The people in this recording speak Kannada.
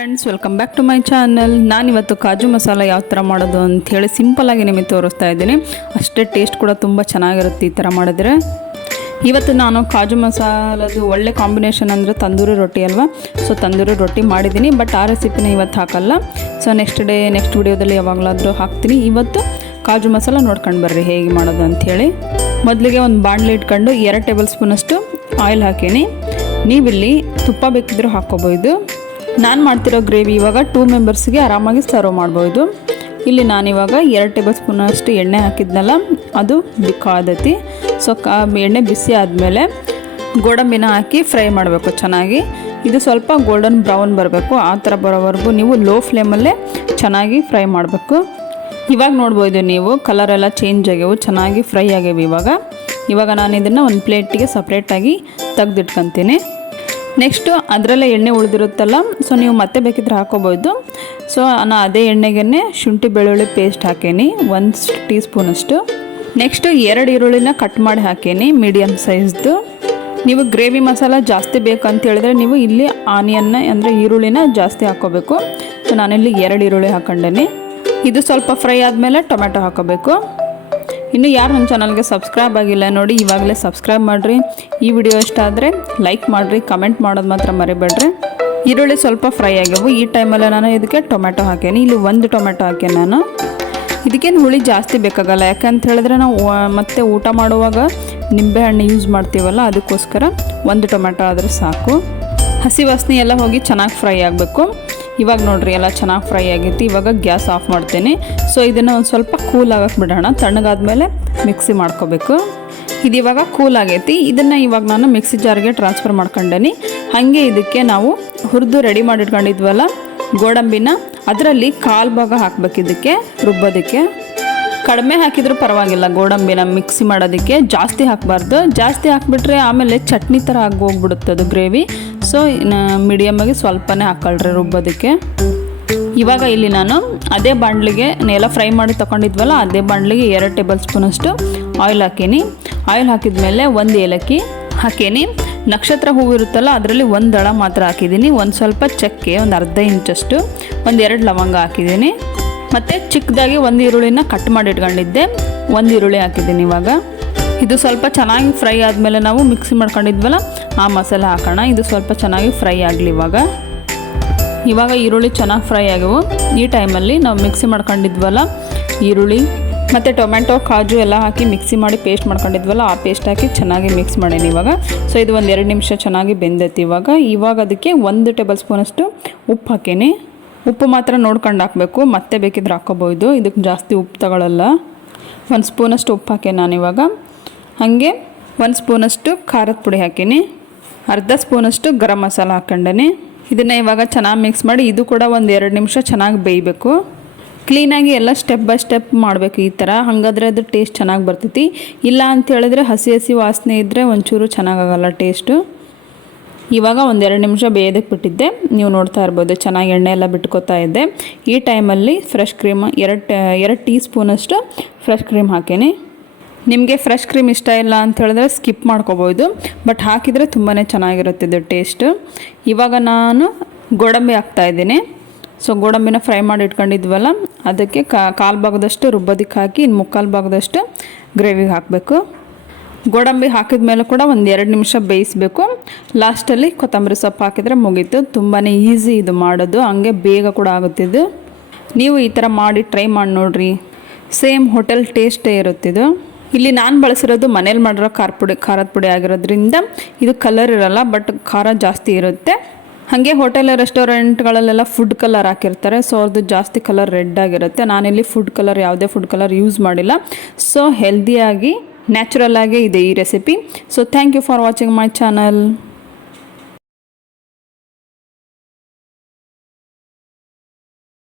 Friends, welcome back to my channel. ನಾನಿವತ್ತು ಕಾಜು ಮಸಾಲ ಯಾವ ಥರ ಮಾಡೋದು ಅಂಥೇಳಿ ಸಿಂಪಲ್ಲಾಗಿ ನಿಮಗೆ ತೋರಿಸ್ತಾ ಇದ್ದೀನಿ. ಅಷ್ಟೇ ಟೇಸ್ಟ್ ಕೂಡ ತುಂಬ ಚೆನ್ನಾಗಿರುತ್ತೆ ಈ ಥರ ಮಾಡಿದ್ರೆ. ಇವತ್ತು ನಾನು ಕಾಜು ಮಸಾಲದು ಒಳ್ಳೆ ಕಾಂಬಿನೇಷನ್ ಅಂದರೆ ತಂದೂರಿ ರೊಟ್ಟಿ ಅಲ್ವಾ. ಸೊ ತಂದೂರಿ ರೊಟ್ಟಿ ಮಾಡಿದ್ದೀನಿ, ಬಟ್ ಆ ರೆಸಿಪಿನ ಇವತ್ತು ಹಾಕಲ್ಲ. ಸೊ ನೆಕ್ಸ್ಟ್ ವಿಡಿಯೋದಲ್ಲಿ ಯಾವಾಗಲಾದರೂ ಹಾಕ್ತೀನಿ. ಇವತ್ತು ಕಾಜು ಮಸಾಲ ನೋಡ್ಕೊಂಡು ಬರ್ರಿ ಹೇಗೆ ಮಾಡೋದು ಅಂಥೇಳಿ. ಮೊದಲಿಗೆ ಒಂದು ಬಾಣಲೆ ಇಟ್ಕೊಂಡು 2 ಟೇಬಲ್ ಸ್ಪೂನಷ್ಟು ಆಯಿಲ್ ಹಾಕೀನಿ. ನೀವಿಲ್ಲಿ ತುಪ್ಪ ಬೇಕಿದ್ರೂ ಹಾಕ್ಕೋಬೋದು. ನಾನು ಮಾಡ್ತಿರೋ ಗ್ರೇವಿ ಇವಾಗ 2 ಮೆಂಬರ್ಸ್ಗೆ ಆರಾಮಾಗಿ ಸರ್ವ್ ಮಾಡ್ಬೋದು. ಇಲ್ಲಿ ನಾನಿವಾಗ 2 ಟೇಬಲ್ ಸ್ಪೂನಷ್ಟು ಎಣ್ಣೆ ಹಾಕಿದ್ನಲ್ಲ, ಅದು ಕಾದತಿ. ಸೊ ಎಣ್ಣೆ ಬಿಸಿ ಆದಮೇಲೆ ಗೋಡಂಬಿನ ಹಾಕಿ ಫ್ರೈ ಮಾಡಬೇಕು ಚೆನ್ನಾಗಿ. ಇದು ಸ್ವಲ್ಪ ಗೋಲ್ಡನ್ ಬ್ರೌನ್ ಬರಬೇಕು. ಆ ಥರ ಬರೋವರೆಗೂ ನೀವು ಲೋ ಫ್ಲೇಮಲ್ಲೇ ಚೆನ್ನಾಗಿ ಫ್ರೈ ಮಾಡಬೇಕು. ಇವಾಗ ನೋಡ್ಬೋದು ನೀವು ಕಲರ್ ಎಲ್ಲ ಚೇಂಜ್ ಆಗ್ಯಾವು, ಚೆನ್ನಾಗಿ ಫ್ರೈ ಆಗ್ಯಾವೆ. ಇವಾಗ ನಾನು ಇದನ್ನು ಒಂದು ಪ್ಲೇಟಿಗೆ ಸಪ್ರೇಟಾಗಿ ತೆಗೆದಿಟ್ಕೊತೀನಿ. ನೆಕ್ಸ್ಟು ಅದರಲ್ಲೇ ಎಣ್ಣೆ ಉಳಿದಿರುತ್ತಲ್ಲ, ಸೊ ನೀವು ಮತ್ತೆ ಬೇಕಿದ್ರೆ ಹಾಕೋಬೋದು. ಸೊ ನಾನು ಅದೇ ಎಣ್ಣೆಗೆ ಶುಂಠಿ ಬೆಳ್ಳುಳ್ಳಿ ಪೇಸ್ಟ್ ಹಾಕೀನಿ 1 ಟೀ ಸ್ಪೂನಷ್ಟು. ನೆಕ್ಸ್ಟು 2 ಈರುಳ್ಳಿನ ಕಟ್ ಮಾಡಿ ಹಾಕೀನಿ ಮೀಡಿಯಮ್ ಸೈಜ್ದು. ನೀವು ಗ್ರೇವಿ ಮಸಾಲ ಜಾಸ್ತಿ ಬೇಕಂತ ಹೇಳಿದ್ರೆ ನೀವು ಇಲ್ಲಿ ಆನಿಯನ್ನ ಅಂದರೆ ಈರುಳ್ಳಿನ ಜಾಸ್ತಿ ಹಾಕ್ಕೋಬೇಕು. ಸೊ ನಾನಿಲ್ಲಿ 2 ಈರುಳ್ಳಿ ಹಾಕೊಂಡೇನಿ. ಇದು ಸ್ವಲ್ಪ ಫ್ರೈ ಆದಮೇಲೆ ಟೊಮೆಟೊ ಹಾಕೋಬೇಕು. ಇನ್ನು ಯಾರು ನನ್ನ ಚಾನಲ್ಗೆ ಸಬ್ಸ್ಕ್ರೈಬ್ ಆಗಿಲ್ಲ ನೋಡಿ, ಇವಾಗಲೇ ಸಬ್ಸ್ಕ್ರೈಬ್ ಮಾಡಿರಿ. ಈ ವಿಡಿಯೋ ಇಷ್ಟ ಆದರೆ ಲೈಕ್ ಮಾಡಿರಿ, ಕಮೆಂಟ್ ಮಾಡೋದು ಮಾತ್ರ ಮರಿಬೇಡ್ರಿ. ಈರುಳ್ಳಿ ಸ್ವಲ್ಪ ಫ್ರೈ ಆಗ್ಯಾವು. ಈ ಟೈಮಲ್ಲಿ ನಾನು ಇದಕ್ಕೆ ಟೊಮೆಟೊ ಹಾಕೇನಿ. ಇಲ್ಲಿ 1 ಟೊಮೆಟೊ ಹಾಕೇನಿ ನಾನು. ಇದಕ್ಕೇನು ಹುಳಿ ಜಾಸ್ತಿ ಬೇಕಾಗಲ್ಲ, ಯಾಕಂತ ಹೇಳಿದ್ರೆ ನಾವು ಮತ್ತೆ ಊಟ ಮಾಡುವಾಗ ನಿಂಬೆಹಣ್ಣು ಯೂಸ್ ಮಾಡ್ತೀವಲ್ಲ, ಅದಕ್ಕೋಸ್ಕರ 1 ಟೊಮೆಟೊ ಆದರೆ ಸಾಕು. ಹಸಿ ವಾಸನೆ ಎಲ್ಲ ಹೋಗಿ ಚೆನ್ನಾಗಿ ಫ್ರೈ ಆಗಬೇಕು. ಇವಾಗ ನೋಡಿರಿ ಎಲ್ಲ ಚೆನ್ನಾಗಿ ಫ್ರೈ ಆಗೈತಿ. ಇವಾಗ ಗ್ಯಾಸ್ ಆಫ್ ಮಾಡ್ತೀನಿ. ಸೊ ಇದನ್ನು ಒಂದು ಸ್ವಲ್ಪ ಕೂಲ್ ಆಗಕ್ಕೆ ಬಿಡೋಣ. ತಣ್ಣಗಾದ್ಮೇಲೆ ಮಿಕ್ಸಿ ಮಾಡ್ಕೋಬೇಕು. ಇದು ಇವಾಗ ಕೂಲ್ ಆಗೈತಿ. ಇದನ್ನು ಇವಾಗ ನಾನು ಮಿಕ್ಸಿ ಜಾರ್ಗೆ ಟ್ರಾನ್ಸ್ಫರ್ ಮಾಡ್ಕೊಂಡೇನಿ. ಹಾಗೆ ಇದಕ್ಕೆ ನಾವು ಹುರಿದು ರೆಡಿ ಮಾಡಿಟ್ಕೊಂಡಿದ್ವಲ್ಲ ಗೋಡಂಬಿನ, ಅದರಲ್ಲಿ 1/4 ಭಾಗ ಹಾಕ್ಬೇಕು ಇದಕ್ಕೆ ರುಬ್ಬೋದಕ್ಕೆ. ಕಡಿಮೆ ಹಾಕಿದರೂ ಪರವಾಗಿಲ್ಲ, ಗೋಡಂಬಿನ ಮಿಕ್ಸಿ ಮಾಡೋದಕ್ಕೆ ಜಾಸ್ತಿ ಹಾಕಬಾರ್ದು. ಜಾಸ್ತಿ ಹಾಕಿಬಿಟ್ರೆ ಆಮೇಲೆ ಚಟ್ನಿ ಥರ ಹೋಗ್ಬಿಡುತ್ತೆ ಅದು ಗ್ರೇವಿ. ಸೊ ಮೀಡಿಯಮ್ಮಾಗಿ ಸ್ವಲ್ಪನೇ ಹಾಕೊಳ್ರಿ ರುಬ್ಬೋದಕ್ಕೆ. ಇವಾಗ ಇಲ್ಲಿ ನಾನು ಅದೇ ಬಾಣಲಿಗೆ ಎಲ್ಲ ಫ್ರೈ ಮಾಡಿ ತೊಗೊಂಡಿದ್ವಲ್ಲ, ಅದೇ ಬಾಣಲಿಗೆ 2 ಟೇಬಲ್ ಸ್ಪೂನಷ್ಟು ಆಯಿಲ್ ಹಾಕೀನಿ. ಆಯಿಲ್ ಹಾಕಿದ್ಮೇಲೆ 1 ಏಲಕ್ಕಿ ಹಾಕೀನಿ. ನಕ್ಷತ್ರ ಹೂವು ಇರುತ್ತಲ್ಲ, ಅದರಲ್ಲಿ 1 ದಳ ಮಾತ್ರ ಹಾಕಿದ್ದೀನಿ. ಒಂದು ಸ್ವಲ್ಪ ಚಕ್ಕೆ, ಒಂದು ಅರ್ಧ ಇಂಚಷ್ಟು, 2 ಲವಂಗ ಹಾಕಿದ್ದೀನಿ. ಮತ್ತು ಚಿಕ್ಕದಾಗಿ 1 ಈರುಳ್ಳಿನ ಕಟ್ ಮಾಡಿ ಇಟ್ಕೊಂಡಿದ್ದೆ, 1 ಈರುಳ್ಳಿ ಹಾಕಿದ್ದೀನಿ. ಇವಾಗ ಇದು ಸ್ವಲ್ಪ ಚೆನ್ನಾಗಿ ಫ್ರೈ ಆದಮೇಲೆ ನಾವು ಮಿಕ್ಸಿ ಮಾಡ್ಕೊಂಡಿದ್ವಲ್ಲ ಆ ಮಸಾಲೆ ಹಾಕೋಣ. ಇದು ಸ್ವಲ್ಪ ಚೆನ್ನಾಗಿ ಫ್ರೈ ಆಗಲಿ. ಇವಾಗ ಈರುಳ್ಳಿ ಚೆನ್ನಾಗಿ ಫ್ರೈ ಆಗವು. ಈ ಟೈಮಲ್ಲಿ ನಾವು ಮಿಕ್ಸಿ ಮಾಡ್ಕೊಂಡಿದ್ವಲ್ಲ ಈರುಳ್ಳಿ ಮತ್ತು ಟೊಮೆಟೊ, ಕಾಜು ಎಲ್ಲ ಹಾಕಿ ಮಿಕ್ಸಿ ಮಾಡಿ ಪೇಸ್ಟ್ ಮಾಡ್ಕೊಂಡಿದ್ವಲ್ಲ, ಆ ಪೇಸ್ಟ್ ಹಾಕಿ ಚೆನ್ನಾಗಿ ಮಿಕ್ಸ್ ಮಾಡೀನಿ ಇವಾಗ. ಸೊ ಇದು 1-2 ನಿಮಿಷ ಚೆನ್ನಾಗಿ ಬೆಂದೈತಿ. ಇವಾಗ ಅದಕ್ಕೆ 1 ಟೇಬಲ್ ಸ್ಪೂನಷ್ಟು ಉಪ್ಪು ಹಾಕೀನಿ. ಉಪ್ಪು ಮಾತ್ರ ನೋಡ್ಕೊಂಡು ಹಾಕಬೇಕು, ಮತ್ತೆ ಬೇಕಿದ್ರೆ ಹಾಕ್ಕೋಬೋದು. ಇದಕ್ಕೆ ಜಾಸ್ತಿ ಉಪ್ಪು ತಗೊಳ್ಳಲ್ಲ. 1 ಸ್ಪೂನಷ್ಟು ಉಪ್ಪು ಹಾಕಿ ನಾನಿವಾಗ. ಹಾಗೆ 1 ಸ್ಪೂನಷ್ಟು ಖಾರದ ಪುಡಿ ಹಾಕೀನಿ. ಅರ್ಧ ಸ್ಪೂನಷ್ಟು ಗರಂ ಮಸಾಲ ಹಾಕ್ಕೊಂಡೇನಿ. ಇದನ್ನು ಇವಾಗ ಚೆನ್ನಾಗಿ ಮಿಕ್ಸ್ ಮಾಡಿ ಇದು ಕೂಡ 1-2 ನಿಮಿಷ ಚೆನ್ನಾಗಿ ಬೇಯಬೇಕು. ಕ್ಲೀನಾಗಿ ಎಲ್ಲ ಸ್ಟೆಪ್ ಬೈ ಸ್ಟೆಪ್ ಮಾಡಬೇಕು ಈ ಥರ. ಹಾಗಾದರೆ ಅದು ಟೇಸ್ಟ್ ಚೆನ್ನಾಗಿ ಬರ್ತೈತಿ. ಇಲ್ಲ ಅಂತ ಹೇಳಿದ್ರೆ ಹಸಿ ವಾಸನೆ ಇದ್ದರೆ ಒಂಚೂರು ಚೆನ್ನಾಗಾಗಲ್ಲ ಟೇಸ್ಟು. ಇವಾಗ 1-2 ನಿಮಿಷ ಬೇಯೋದಕ್ಕೆ ಬಿಟ್ಟಿದ್ದೆ. ನೀವು ನೋಡ್ತಾ ಇರ್ಬೋದು ಚೆನ್ನಾಗಿ ಎಣ್ಣೆ ಎಲ್ಲ ಬಿಟ್ಕೋತಾ ಇದ್ದೆ. ಈ ಟೈಮಲ್ಲಿ ಫ್ರೆಶ್ ಕ್ರೀಮ್ 2 ಟೀ ಸ್ಪೂನಷ್ಟು ಫ್ರೆಶ್ ಕ್ರೀಮ್ ಹಾಕೀನಿ. ನಿಮಗೆ ಫ್ರೆಶ್ ಕ್ರೀಮ್ ಇಷ್ಟ ಇಲ್ಲ ಅಂತ ಹೇಳಿದ್ರೆ ಸ್ಕಿಪ್ ಮಾಡ್ಕೋಬೋದು, ಬಟ್ ಹಾಕಿದರೆ ತುಂಬಾ ಚೆನ್ನಾಗಿರುತ್ತೆ ಇದು ಟೇಸ್ಟು. ಇವಾಗ ನಾನು ಗೋಡಂಬಿ ಹಾಕ್ತಾಯಿದ್ದೀನಿ. ಸೊ ಗೋಡಂಬಿನ ಫ್ರೈ ಮಾಡಿ ಇಟ್ಕೊಂಡಿದ್ವಲ್ಲ, ಅದಕ್ಕೆ 1/4 ಭಾಗದಷ್ಟು ರುಬ್ಬೋದಕ್ಕೆ ಹಾಕಿ ಇನ್ನು 3/4 ಭಾಗದಷ್ಟು ಗ್ರೇವಿಗೆ ಹಾಕಬೇಕು. ಗೋಡಂಬಿ ಹಾಕಿದ ಮೇಲೆ ಕೂಡ 1-2 ನಿಮಿಷ ಬೇಯಿಸಬೇಕು. ಲಾಸ್ಟಲ್ಲಿ ಕೊತ್ತಂಬರಿ ಸೊಪ್ಪು ಹಾಕಿದರೆ ಮುಗೀತು. ತುಂಬಾ ಈಸಿ ಇದು ಮಾಡೋದು, ಹಂಗೆ ಬೇಗ ಕೂಡ ಆಗುತ್ತಿದ್ದು. ನೀವು ಈ ಥರ ಮಾಡಿ ಟ್ರೈ ಮಾಡಿ ನೋಡಿರಿ, ಸೇಮ್ ಹೋಟೆಲ್ ಟೇಸ್ಟೇ ಇರುತ್ತಿದ್ದು. ಇಲ್ಲಿ ನಾನು ಬಳಸಿರೋದು ಮನೇಲಿ ಮಾಡಿರೋ ಖಾರದ ಪುಡಿ ಆಗಿರೋದ್ರಿಂದ ಇದು ಕಲರ್ ಇರಲ್ಲ, ಬಟ್ ಖಾರ ಜಾಸ್ತಿ ಇರುತ್ತೆ. ಹಾಗೆ ಹೋಟೆಲ್ ರೆಸ್ಟೋರೆಂಟ್ಗಳಲ್ಲೆಲ್ಲ ಫುಡ್ ಕಲರ್ ಹಾಕಿರ್ತಾರೆ. ಸೊ ಅವ್ರದ್ದು ಜಾಸ್ತಿ ಕಲರ್ ರೆಡ್ ಆಗಿರುತ್ತೆ. ನಾನಿಲ್ಲಿ ಯಾವುದೇ ಫುಡ್ ಕಲರ್ ಯೂಸ್ ಮಾಡಿಲ್ಲ. ಸೊ ಹೆಲ್ದಿಯಾಗಿ ನ್ಯಾಚುರಲ್ ಆಗಿ ಇದೆ ಈ recipe. So thank you for watching my channel.